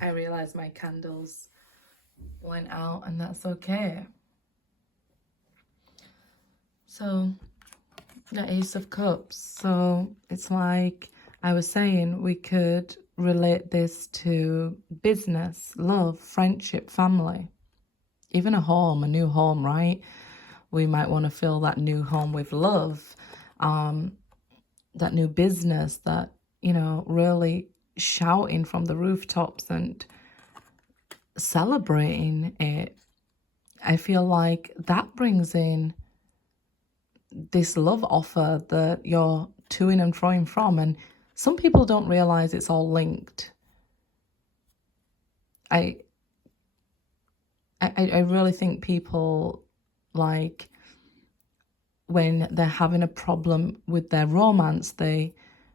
I realized my candles went out, and that's okay. So the Ace of Cups. So it's like I was saying, we could relate this to business, love, friendship, family, even a home, a new home, right? We might want to fill that new home with love, that new business, that, you know, really shouting from the rooftops and celebrating it. I feel like that brings in this love offer that you're toing and froing from, and some people don't realize it's all linked. I really think people, like, when they're having a problem with their romance, they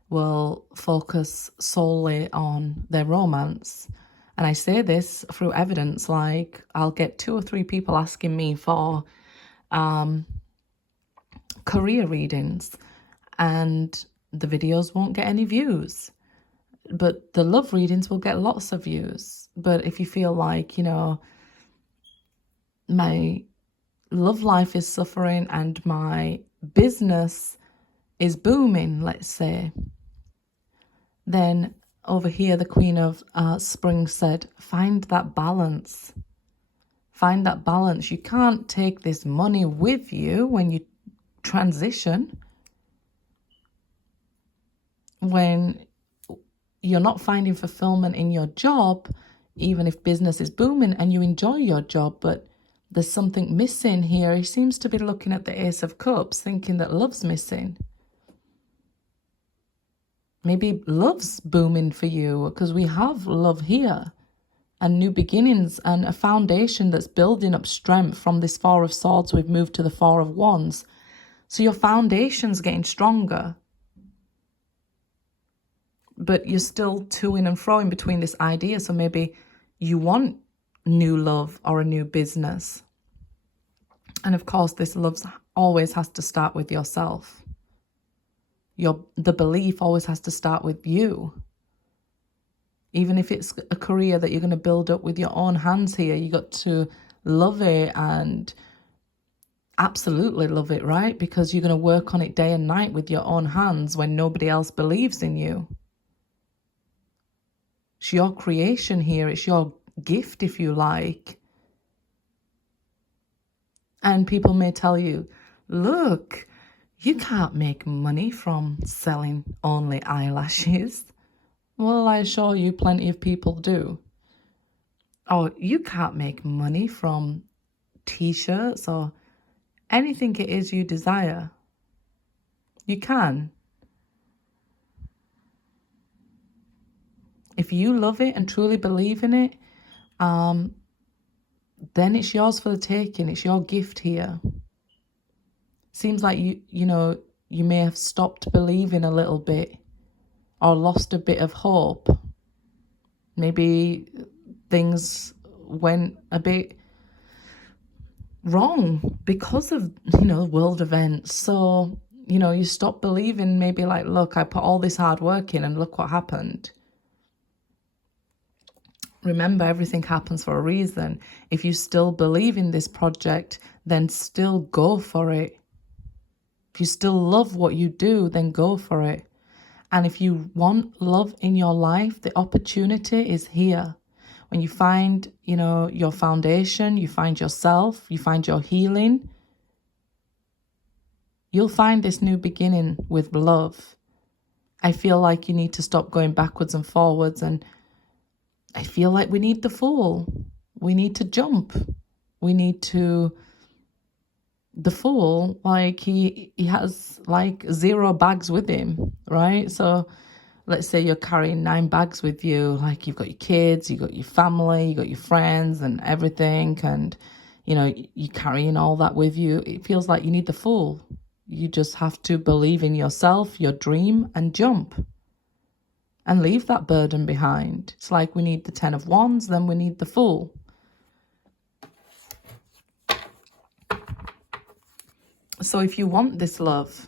will focus solely on their romance. And I say this through evidence. Like, I'll get 2 or 3 people asking me for career readings, and the videos won't get any views, but the love readings will get lots of views. But if you feel like, you know, my love life is suffering and my business is booming, let's say, then over here the Queen of Spring said, find that balance. Find that balance. You can't take this money with you when you transition. When you're not finding fulfillment in your job, even if business is booming and you enjoy your job, but there's something missing here. He seems to be looking at the Ace of Cups, thinking that love's missing. Maybe love's booming for you because we have love here and new beginnings and a foundation that's building up strength from this Four of Swords. We've moved to the Four of Wands. So your foundation's getting stronger, but you're still toing and froing between this idea. So maybe you want new love or a new business. And of course, this love always has to start with yourself. The belief always has to start with you. Even if it's a career that you're going to build up with your own hands here, you got to love it and absolutely love it, right? Because you're going to work on it day and night with your own hands when nobody else believes in you. It's your creation here. It's your gift, if you like. And people may tell you, look, you can't make money from selling only eyelashes. Well, I assure you plenty of people do. Or you can't make money from t-shirts or anything it is you desire. You can. If you love it and truly believe in it, then it's yours for the taking. It's your gift here. Seems like you know, you may have stopped believing a little bit or lost a bit of hope. Maybe things went a bit wrong because of, you know, world events. So, you know, you stop believing, maybe like, look, I put all this hard work in and look what happened. Remember, everything happens for a reason. If you still believe in this project, then still go for it. If you still love what you do, then go for it. And if you want love in your life, the opportunity is here. When you find, you know, your foundation, you find yourself, you find your healing, you'll find this new beginning with love. I feel like you need to stop going backwards and forwards, and I feel like we need the Fool. We need to jump. We need to... The Fool, like, he has like 0 bags with him, right? So let's say you're carrying 9 bags with you, like you've got your kids, you've got your family, you've got your friends and everything, and, you know, you're carrying all that with you. It feels like you need the Fool. You just have to believe in yourself, your dream, and jump. And leave that burden behind. It's like we need the 10 of Wands, then we need the Fool. So if you want this love,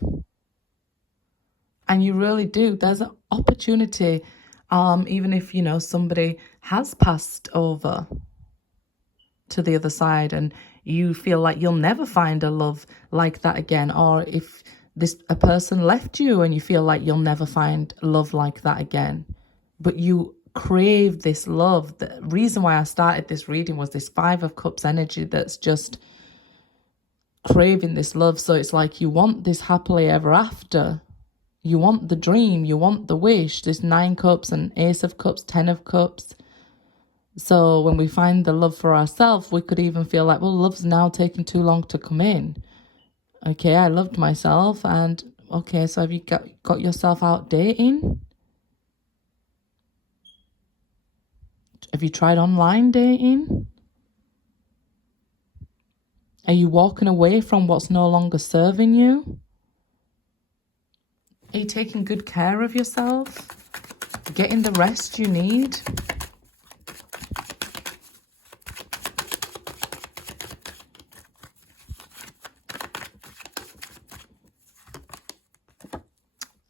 and you really do, there's an opportunity Even if, you know, somebody has passed over to the other side and you feel like you'll never find a love like that again, or if a person left you and you feel like you'll never find love like that again, but you crave this love. The reason why I started this reading was this Five of Cups energy that's just craving this love. So it's like you want this happily ever after. You want the dream, you want the wish, this Nine Cups and Ace of Cups, Ten of Cups. So when we find the love for ourselves, we could even feel like, well, love's now taking too long to come in. Okay, I loved myself, and okay, so have you got yourself out dating? Have you tried online dating? Are you walking away from what's no longer serving you? Are you taking good care of yourself? Getting the rest you need?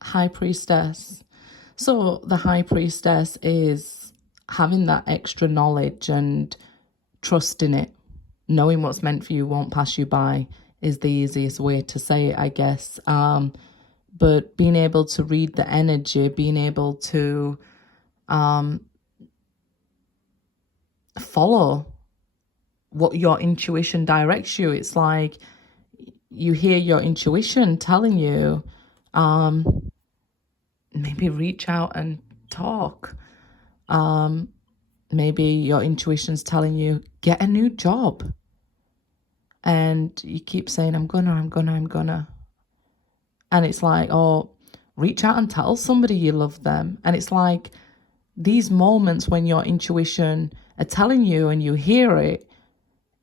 High Priestess. So the High Priestess is having that extra knowledge and trusting it. Knowing what's meant for you won't pass you by is the easiest way to say it, I guess. But being able to read the energy, being able to follow what your intuition directs you. It's like you hear your intuition telling you, maybe reach out and talk. Maybe your intuition's telling you, get a new job. And you keep saying, I'm gonna. And it's like, oh, reach out and tell somebody you love them. And it's like these moments when your intuition are telling you and you hear it,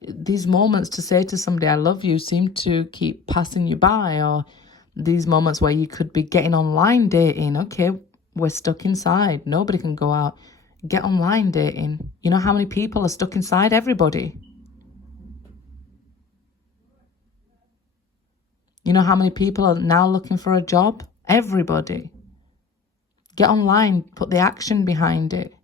these moments to say to somebody, I love you, seem to keep passing you by. Or these moments where you could be getting online dating. Okay, we're stuck inside. Nobody can go out. Get online dating. You know how many people are stuck inside? Everybody. You know how many people are now looking for a job? Everybody. Get online. Put the action behind it.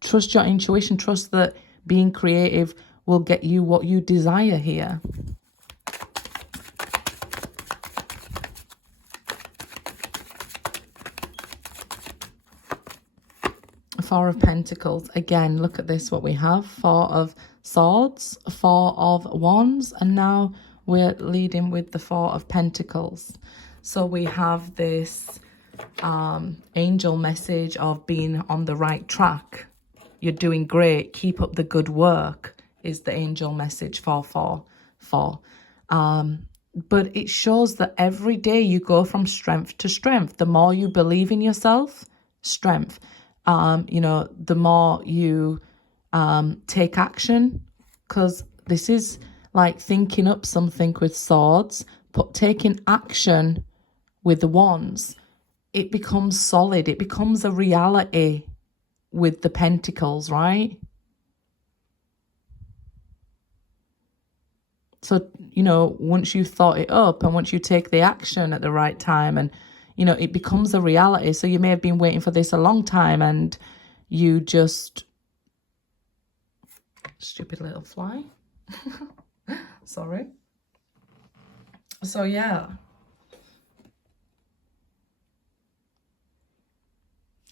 Trust your intuition. Trust that being creative will get you what you desire here. Four of Pentacles. Again, look at this, what we have. Four of Swords, Four of Wands, and now we're leading with the Four of Pentacles. So we have this angel message of being on the right track. You're doing great. Keep up the good work is the angel message for. But it shows that every day you go from strength to strength. The more you believe in yourself, strength. You know, the more you take action, because this is like thinking up something with swords, but taking action with the wands, it becomes solid. It becomes a reality with the pentacles, right? So, you know, once you've thought it up and once you take the action at the right time and, you know, it becomes a reality. So you may have been waiting for this a long time and you just... Stupid little fly. Sorry. So, yeah.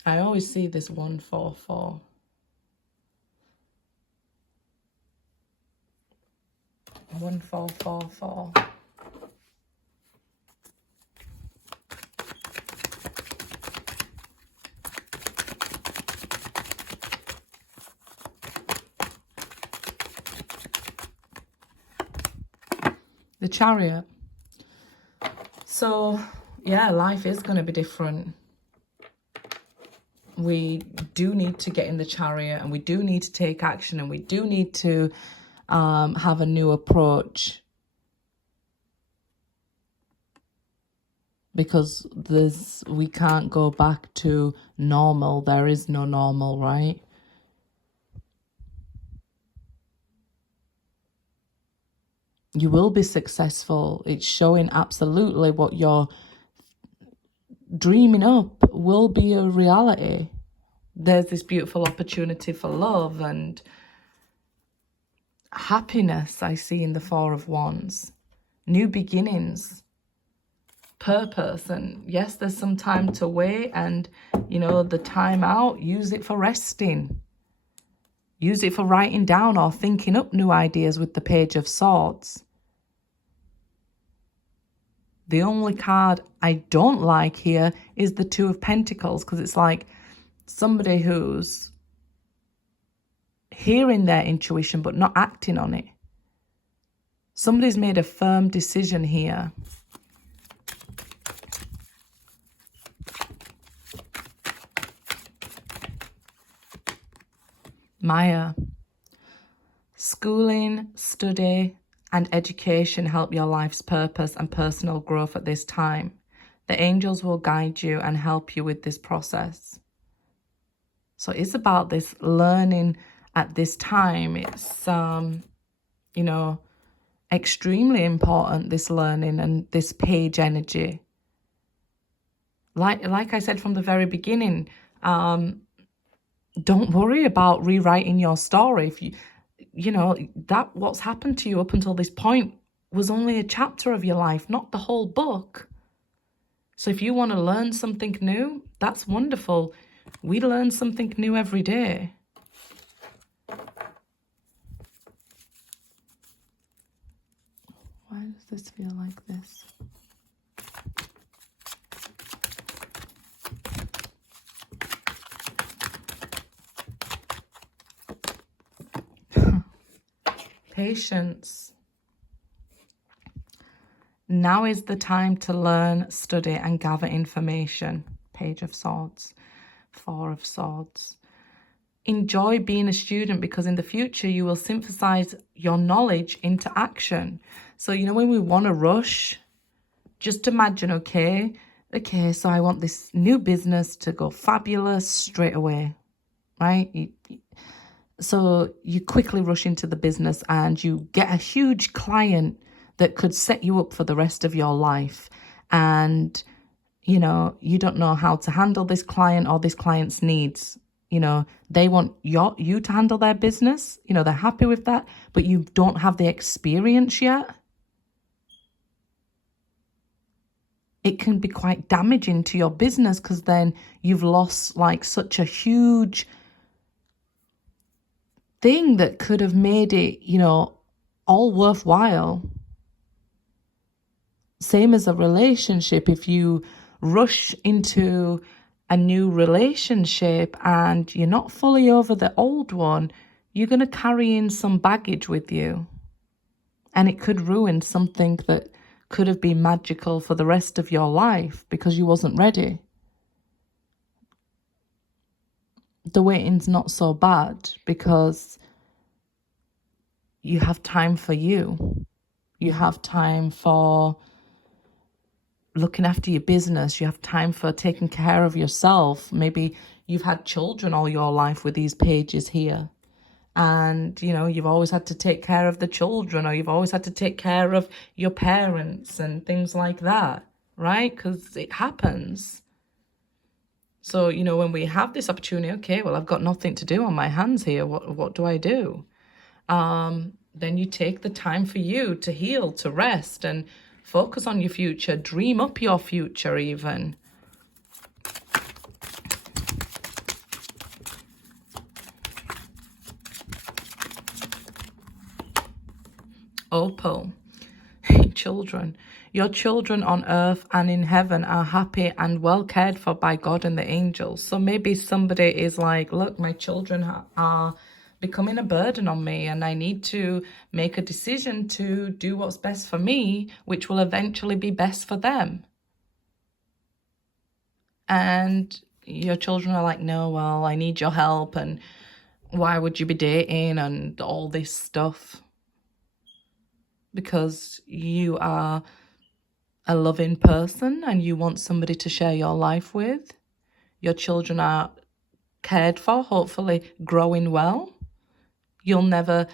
I always see this 144. One, four, four, four. The Chariot. So, yeah, life is going to be different. We do need to get in the Chariot and we do need to take action and we do need to have a new approach. Because we can't go back to normal. There is no normal, right? You will be successful. It's showing absolutely what your dreaming up will be a reality. There's this beautiful opportunity for love and happiness I see in the Four of Wands. New beginnings, purpose, and yes, there's some time to wait, and you know, the time out, use it for resting. Use it for writing down or thinking up new ideas with the Page of Swords. The only card I don't like here is the Two of Pentacles, because it's like somebody who's hearing their intuition but not acting on it. Somebody's made a firm decision here. Maya, schooling, study, and education help your life's purpose and personal growth at this time. The angels will guide you and help you with this process. So it's about this learning at this time. It's, you know, extremely important, this learning and this page energy. Like I said from the very beginning, don't worry about rewriting your story. If you know, that what's happened to you up until this point was only a chapter of your life, not the whole book. So if you want to learn something new, that's wonderful. We learn something new every day. Why does this feel like this? Patience. Now is the time to learn, study, and gather information. Page of Swords, Four of Swords. Enjoy being a student, because in the future you will synthesize your knowledge into action. So, you know, when we want to rush, just imagine, okay, so I want this new business to go fabulous straight away, right? So you quickly rush into the business and you get a huge client that could set you up for the rest of your life. And, you know, you don't know how to handle this client or this client's needs. You know, they want you to handle their business. You know, they're happy with that, but you don't have the experience yet. It can be quite damaging to your business, because then you've lost like such a huge thing that could have made it, you know, all worthwhile. Same as a relationship. If you rush into a new relationship and you're not fully over the old one, you're going to carry in some baggage with you. And it could ruin something that could have been magical for the rest of your life because you wasn't ready. The waiting's not so bad, because you have time for you. You have time for looking after your business. You have time for taking care of yourself. Maybe you've had children all your life with these pages here. And, you know, you've always had to take care of the children, or you've always had to take care of your parents and things like that, right? Because it happens. So, you know, when we have this opportunity, okay, well, I've got nothing to do on my hands here. What do I do? Then you take the time for you to heal, to rest, and focus on your future. Dream up your future even. Opal. Children. Your children on earth and in heaven are happy and well cared for by God and the angels. So maybe somebody is like, look, my children are becoming a burden on me, and I need to make a decision to do what's best for me, which will eventually be best for them. And your children are like, no, well, I need your help, and why would you be dating and all this stuff? Because you are a loving person and you want somebody to share your life with. Your children are cared for, hopefully growing well. You'll never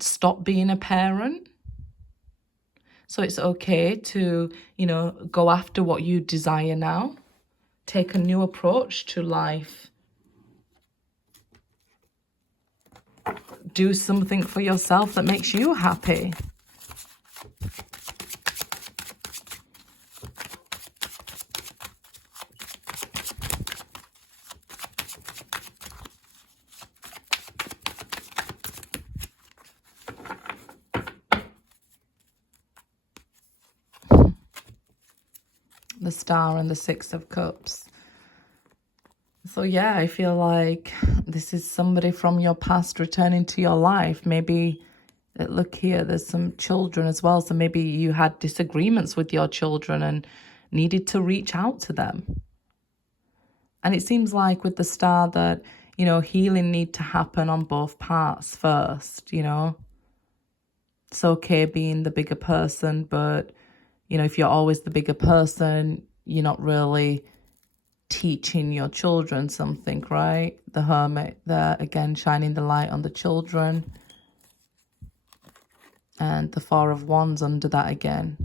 stop being a parent. So it's okay to, go after what you desire now. Take a new approach to life. Do something for yourself that makes you happy. The Star and the Six of Cups. So yeah, I feel like this is somebody from your past returning to your life. Maybe, look here, there's some children as well. So maybe you had disagreements with your children and needed to reach out to them. And it seems like with the Star that, healing need to happen on both parts first, It's okay being the bigger person, but, if you're always the bigger person, you're not really teaching your children something, right? The Hermit there, again, shining the light on the children. And the Four of Wands under that again.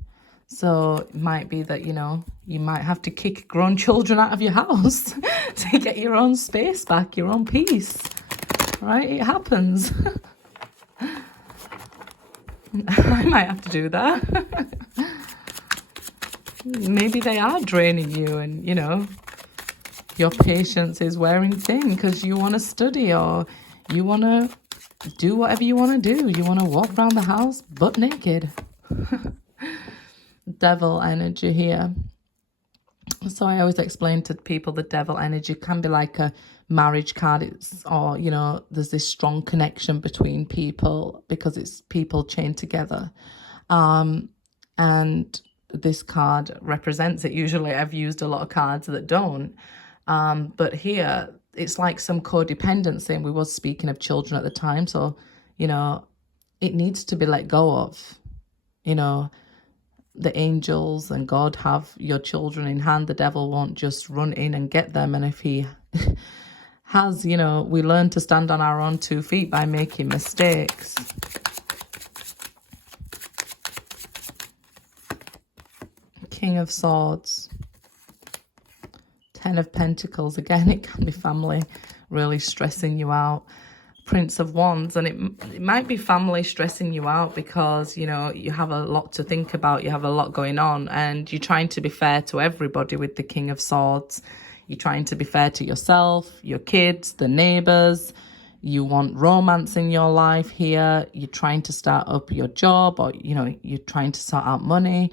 So it might be that, you might have to kick grown children out of your house to get your own space back, your own peace, right? It happens. I might have to do that. Maybe they are draining you and, your patience is wearing thin because you want to study or you want to do whatever you want to do. You want to walk around the house butt naked. Devil energy here. So I always explain to people the devil energy can be like a marriage card. Or, there's this strong connection between people because it's people chained together. And this card represents it. Usually I've used a lot of cards that don't. But here it's like some codependency, and we was speaking of children at the time. So, it needs to be let go of. The angels and God have your children in hand. The devil won't just run in and get them. And if he has, we learn to stand on our own 2 feet by making mistakes. King of Swords. Ten of Pentacles. Again, it can be family really stressing you out. Prince of Wands. And it might be family stressing you out because, you have a lot to think about. You have a lot going on. And you're trying to be fair to everybody with the King of Swords. You're trying to be fair to yourself, your kids, the neighbours. You want romance in your life here. You're trying to start up your job, or, you're trying to sort out money.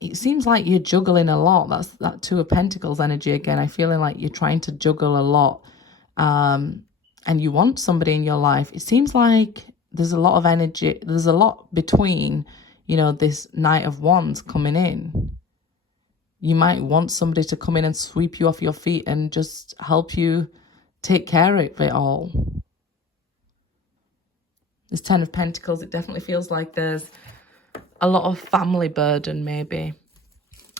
It seems like you're juggling a lot. That's that Two of Pentacles energy again. I'm feeling like you're trying to juggle a lot. And you want somebody in your life. It seems like there's a lot of energy. There's a lot between, this Knight of Wands coming in. You might want somebody to come in and sweep you off your feet and just help you take care of it all. This Ten of Pentacles, it definitely feels like there's a lot of family burden maybe,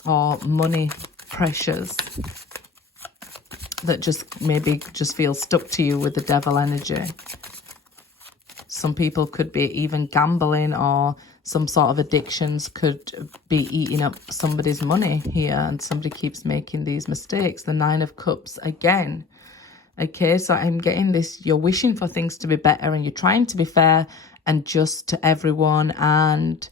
or money pressures that just feel stuck to you with the devil energy. Some people could be even gambling, or some sort of addictions could be eating up somebody's money here, and somebody keeps making these mistakes. The Nine of Cups again. Okay, so I'm getting this, you're wishing for things to be better and you're trying to be fair and just to everyone, and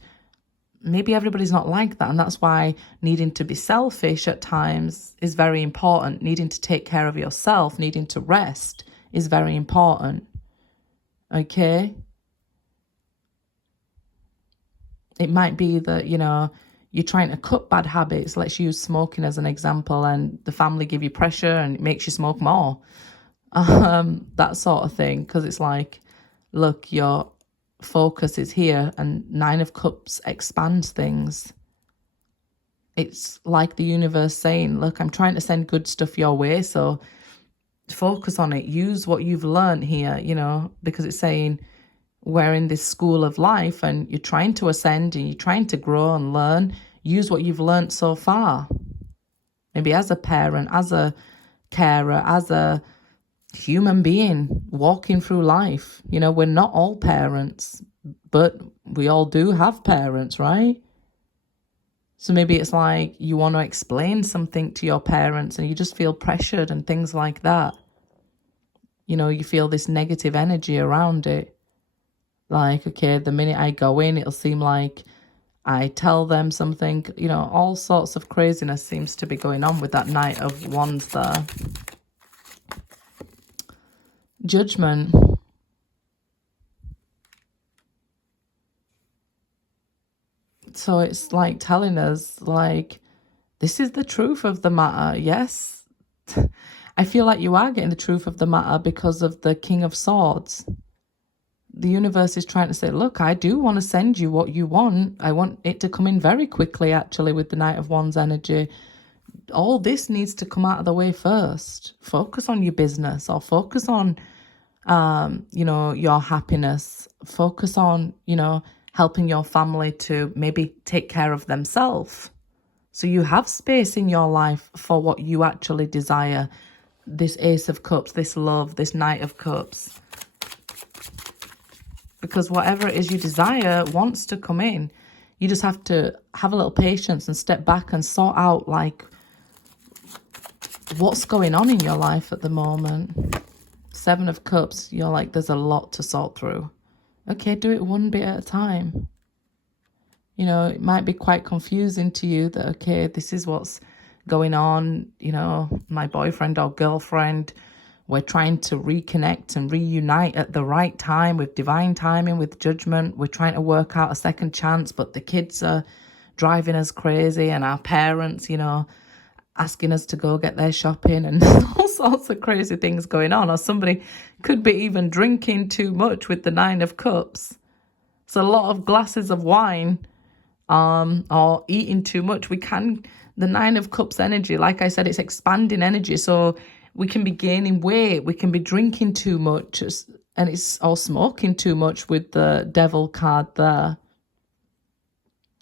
maybe everybody's not like that, and that's why needing to be selfish at times is very important. Needing to take care of yourself, needing to rest is very important. Okay? It might be that, you're trying to cut bad habits. Let's use smoking as an example, and the family give you pressure and it makes you smoke more. That sort of thing, because it's like, look, your focus is here, and Nine of Cups expands things. It's like the universe saying, look, I'm trying to send good stuff your way, so focus on it. Use what you've learned here, because it's saying we're in this school of life and you're trying to ascend and you're trying to grow and learn. Use what you've learned so far. Maybe as a parent, as a carer, as a human being walking through life. We're not all parents, but we all do have parents, right? So maybe it's like you want to explain something to your parents and you just feel pressured and things like that. You know, you feel this negative energy around it. Like, okay, the minute I go in, it'll seem like I tell them something. You know, all sorts of craziness seems to be going on with that Knight of Wands there. Judgment. So it's like telling us, like, this is the truth of the matter. Yes. I feel like you are getting the truth of the matter because of the King of Swords. The universe is trying to say, look, I do want to send you what you want. I want it to come in very quickly, actually, with the Knight of Wands energy. All this needs to come out of the way first. Focus on your business, or focus on, you know, your happiness. Focus on, you know, helping your family to maybe take care of themselves. So you have space in your life for what you actually desire. This Ace of Cups, this love, this Knight of Cups. Because whatever it is you desire wants to come in. You just have to have a little patience and step back and sort out, like, what's going on in your life at the moment. Seven of Cups, you're like, there's a lot to sort through. Okay, do it one bit at a time. You know, it might be quite confusing to you that, okay, this is what's going on. You know, my boyfriend or girlfriend, we're trying to reconnect and reunite at the right time with divine timing, with judgment. We're trying to work out a second chance, but the kids are driving us crazy, and our parents, you know, asking us to go get their shopping, and all sorts of crazy things going on. Or somebody could be even drinking too much with the Nine of Cups. So a lot of glasses of wine, or eating too much. The Nine of Cups energy, like I said, it's expanding energy. So we can be gaining weight, we can be drinking too much, and it's all smoking too much with the Devil card there.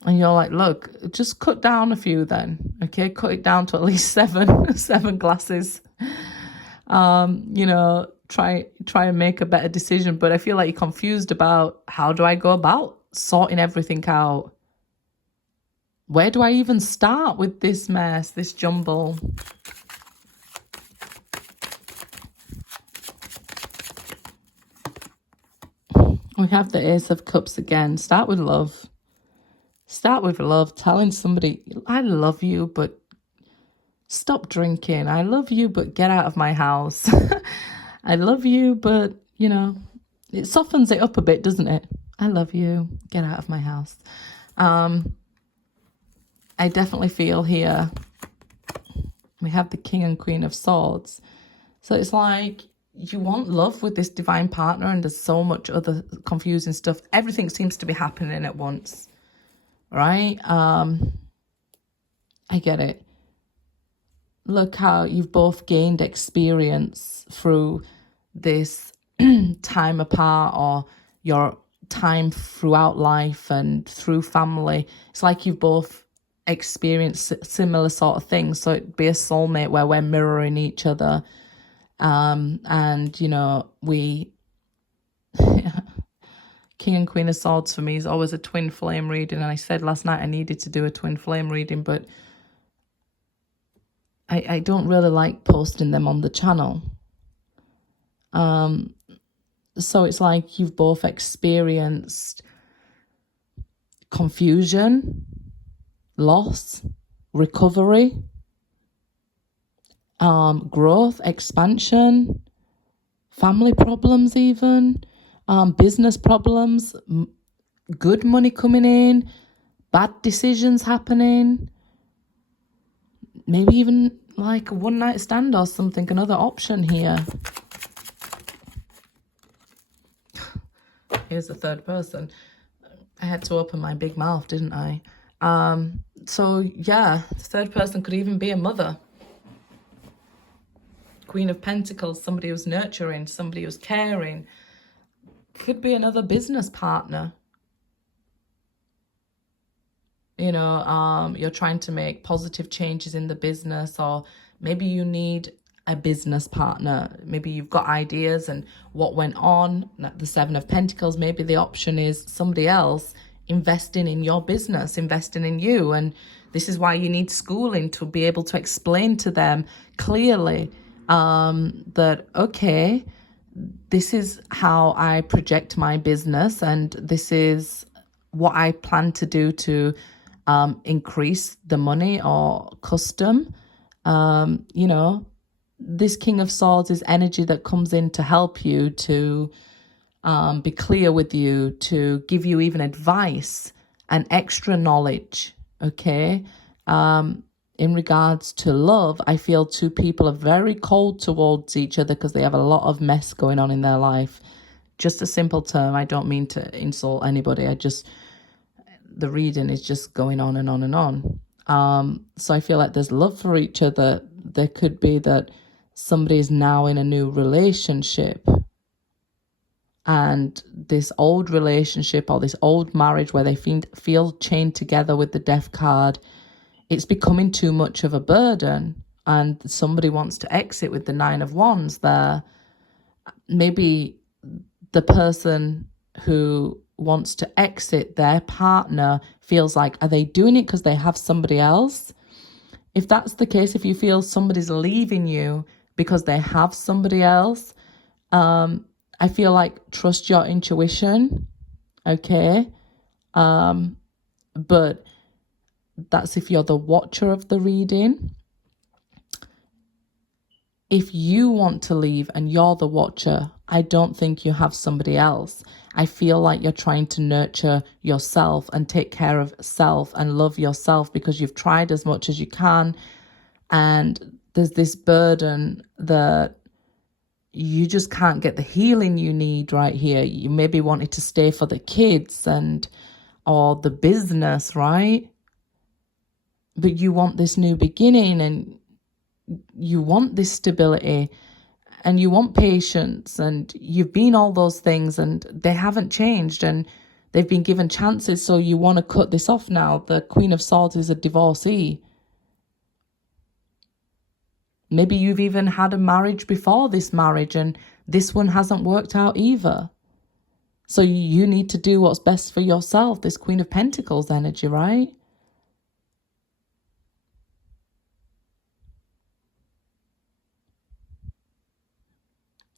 And you're like, look, just cut down a few then, okay? Cut it down to at least seven glasses. You know, try and make a better decision. But I feel like you're confused about, how do I go about sorting everything out? Where do I even start with this mess, this jumble? We have the Ace of Cups again. Start with love. Start with love, telling somebody, I love you, but stop drinking. I love you, but get out of my house. I love you, but, you know, it softens it up a bit, doesn't it? I love you. Get out of my house. I definitely feel here we have the King and Queen of Swords. So it's like you want love with this divine partner, and there's so much other confusing stuff. Everything seems to be happening at once, right? I get it. Look how you've both gained experience through this time apart, or your time throughout life and through family. It's like you've both experienced similar sort of things. So it'd be a soulmate where we're mirroring each other. And, you know, we... King and Queen of Swords for me is always a twin flame reading. And I said last night I needed to do a twin flame reading, but I don't really like posting them on the channel. So it's like you've both experienced confusion, loss, recovery, growth, expansion, family problems even, business problems, good money coming in, bad decisions happening, maybe even like a one-night stand or something, another option here. Here's the third person. I had to open my big mouth, didn't I? So yeah, the third person could even be a mother. Queen of Pentacles, somebody who's nurturing, somebody who's caring. Could be another business partner. You know, you're trying to make positive changes in the business, or maybe you need a business partner. Maybe you've got ideas and what went on. The Seven of Pentacles, maybe the option is somebody else investing in your business, investing in you, and This is why you need schooling, to be able to explain to them clearly that, okay, this is how I project my business, and this is what I plan to do to increase the money or custom. You know, this King of Swords is energy that comes in to help you, to be clear with you, to give you even advice and extra knowledge, okay? In regards to love, I feel two people are very cold towards each other because they have a lot of mess going on in their life. Just a simple term. I don't mean to insult anybody. The reading is just going on and on and on. So I feel like there's love for each other. There could be that somebody is now in a new relationship, and this old relationship or this old marriage where they feel chained together with the Death card, it's becoming too much of a burden, and somebody wants to exit with the Nine of Wands there. Maybe the person who wants to exit, their partner, feels like, are they doing it because they have somebody else? If that's the case, if you feel somebody's leaving you because they have somebody else, I feel like trust your intuition, okay? But that's if you're the watcher of the reading. If you want to leave and you're the watcher, I don't think you have somebody else. I feel like you're trying to nurture yourself and take care of self and love yourself because you've tried as much as you can. And there's this burden that you just can't get the healing you need right here. You maybe wanted to stay for the kids or the business, right? But you want this new beginning, and you want this stability, and you want patience, and you've been all those things, and they haven't changed, and they've been given chances, so you want to cut this off now. The Queen of Swords is a divorcee. Maybe you've even had a marriage before this marriage, and this one hasn't worked out either. So you need to do what's best for yourself. This Queen of Pentacles energy, right?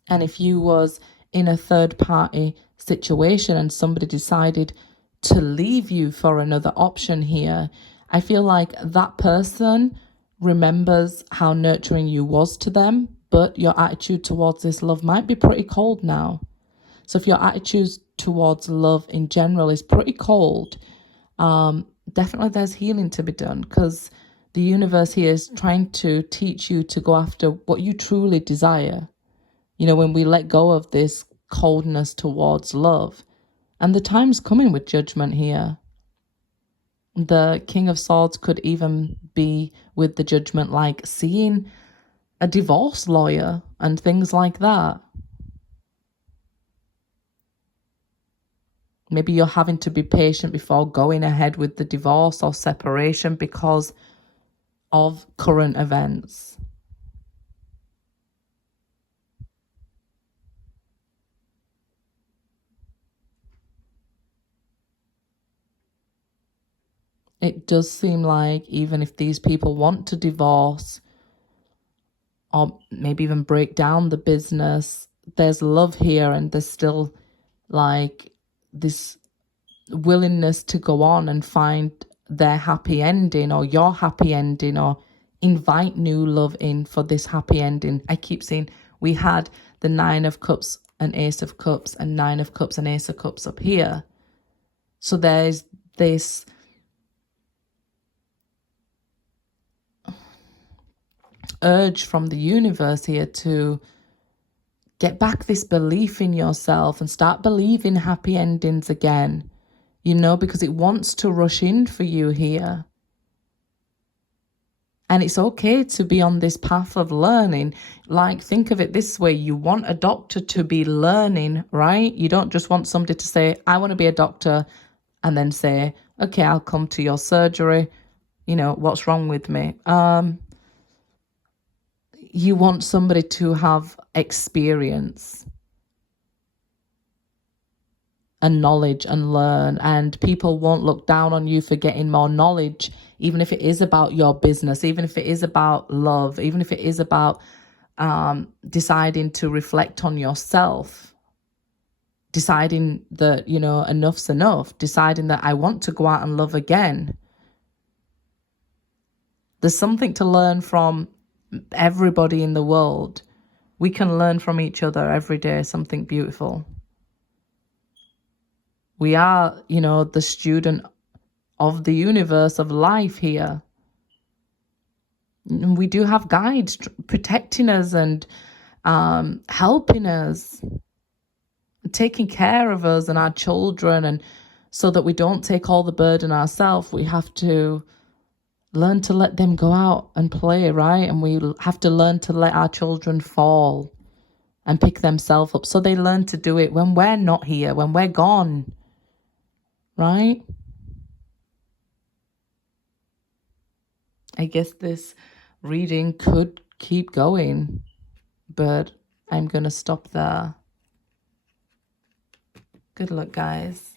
And if you was in a third party situation and somebody decided to leave you for another option here, I feel like that person remembers how nurturing you was to them, but your attitude towards this love might be pretty cold now. So if your attitude towards love in general is pretty cold, definitely there's healing to be done, because the universe here is trying to teach you to go after what you truly desire. You know, when we let go of this coldness towards love, and the time's coming with judgment here. The King of Swords could even be with the judgment, like seeing a divorce lawyer and things like that. Maybe you're having to be patient before going ahead with the divorce or separation because of current events. It does seem like even if these people want to divorce or maybe even break down the business, there's love here, and there's still like this willingness to go on and find their happy ending or your happy ending, or invite new love in for this happy ending. I keep saying we had the Nine of Cups and Ace of Cups and Nine of Cups and Ace of Cups up here. So there's this urge from the universe here to get back this belief in yourself and start believing happy endings again, you know, because it wants to rush in for you here. And it's okay to be on this path of learning. Like, think of it this way. You want a doctor to be learning, right? You don't just want somebody to say, I want to be a doctor, and then say, okay, I'll come to your surgery. You know, what's wrong with me? You want somebody to have experience. and knowledge and learn, and people won't look down on you for getting more knowledge, even if it is about your business, even if it is about love, even if it is about deciding to reflect on yourself, deciding that, you know, enough's enough, deciding that I want to go out and love again. There's something to learn from everybody in the world. We can learn from each other every day, something beautiful. We are, you know, the student of the universe, of life here. And we do have guides protecting us and helping us, taking care of us and our children, and so that we don't take all the burden ourselves, we have to learn to let them go out and play, right? And we have to learn to let our children fall and pick themselves up, so they learn to do it when we're not here, when we're gone, right? I guess this reading could keep going, but I'm going to stop there. Good luck, guys.